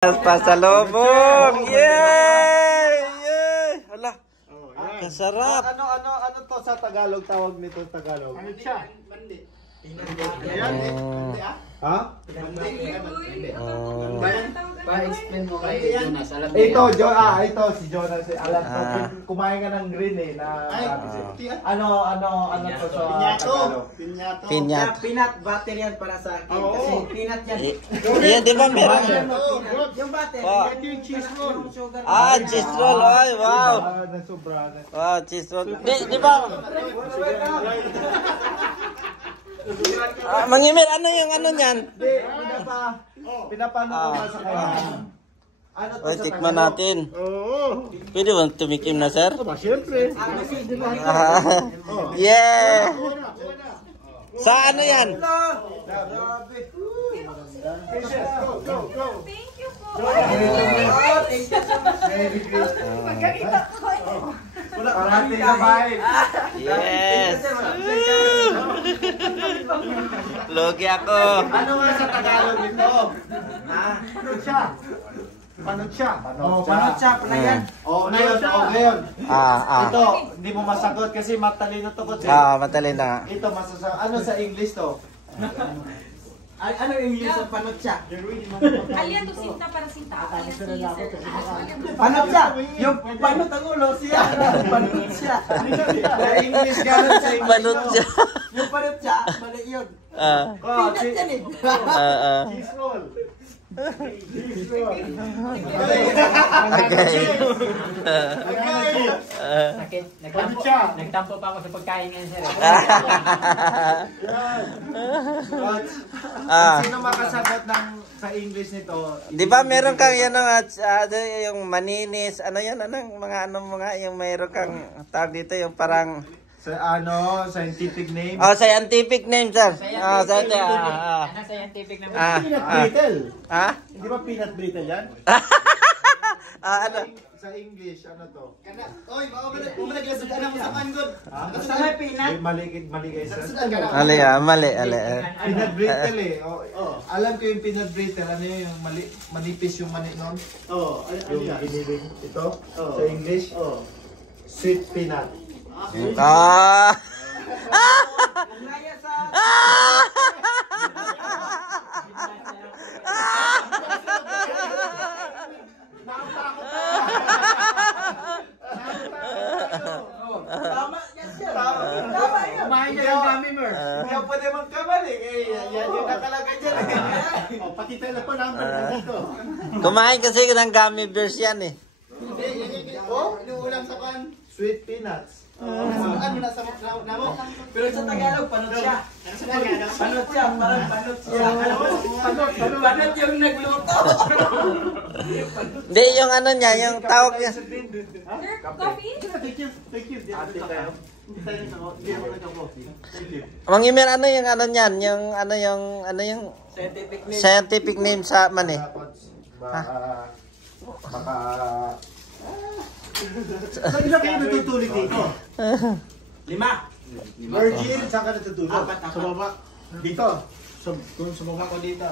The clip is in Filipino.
Pasalubong! Yay! Yay! Hala, kasarap! Ano to sa Tagalog? Tawag nito Tagalog? Ano siya? Ha? Pa-explain mo kay Jonas. Alam Ito si Jonas. Alam ko, kumain ka ng green na ano to sa Tagalog? Piñat. Peanut butter yan para sa akin. Kasi peanut yan. Yan, di ba meron? Yung butter, Oh. yan yung cheese roll. Cheese roll. Ay, wow! Nasobra. Wow, cheese roll. Di ba? Mangimir, ano yung ano niyan? Pinapano ko sa kanya. Ano to Oy, sa tikman Tagalog? natin. Pwede ba tumikim na, sir? Siyempre. Yeah! Sa ano yan? Thank you po. Parati ka bahay. Yes! Logi ako. Ano nga sa Tagalog nito? Panot siya. Panot siya. Panot siya, pala yan. Ngayon. Ito, Ah. hindi mo masagot kasi matalino to ko. Matali na. Ito, ano sa English to? Ano yung English sa panot siya? Alian to sinta para sinta. Alian to sir. Panot siya! Yung panot ang ulo siya. Panot siya. Sa English ganon sa English. Balot siya. Yung panot siya, mali yun. Peanut yan eh. Cheese roll. Okay. Nagtampo pa ako sa pagkain ngayon, sir. Sino makasagot ng sa English nito? Di ba meron kang yan yung maninis, ano yan, yung meron kang tawag dito, yung parang Sa scientific name? scientific name, sir. Ano scientific naman? Peanut brittle. Hindi ba peanut brittle yan? Ano? Sa English, ano to? Oy, bumalik sa mo sa manggod. Basta may peanut? Mali guys. Mali. Peanut brittle eh. Alam ko yung peanut brittle. Ano yung manipis yung mani nun? Yung biniling ito. Sa English? Sweet peanut. Tama yan siya. Tama yan. Kumain niya ng gummy bears. Hindi ako pwede magkamali. Yan yung nakalagay dyan. Pati telephone number dito. Kumain kasi ng gummy bears yan eh. Yung ulam sa kan. Sweet peanuts. Ano na sa namo? Pero sa Tagalog, panot siya. Panot siya, parang panot siya. Panot yung nagluto. Hindi, yung ano niya, yung tawag niya. Coffee? Thank you. Mangimir, ano yung ano niyan? Yung Scientific name. scientific name sa mani? Baka... Saan na kayo natutulog dito? 5. Virgin, saan ka natutulog? Apat. Sa baba. Dito. Sa baba ko dito.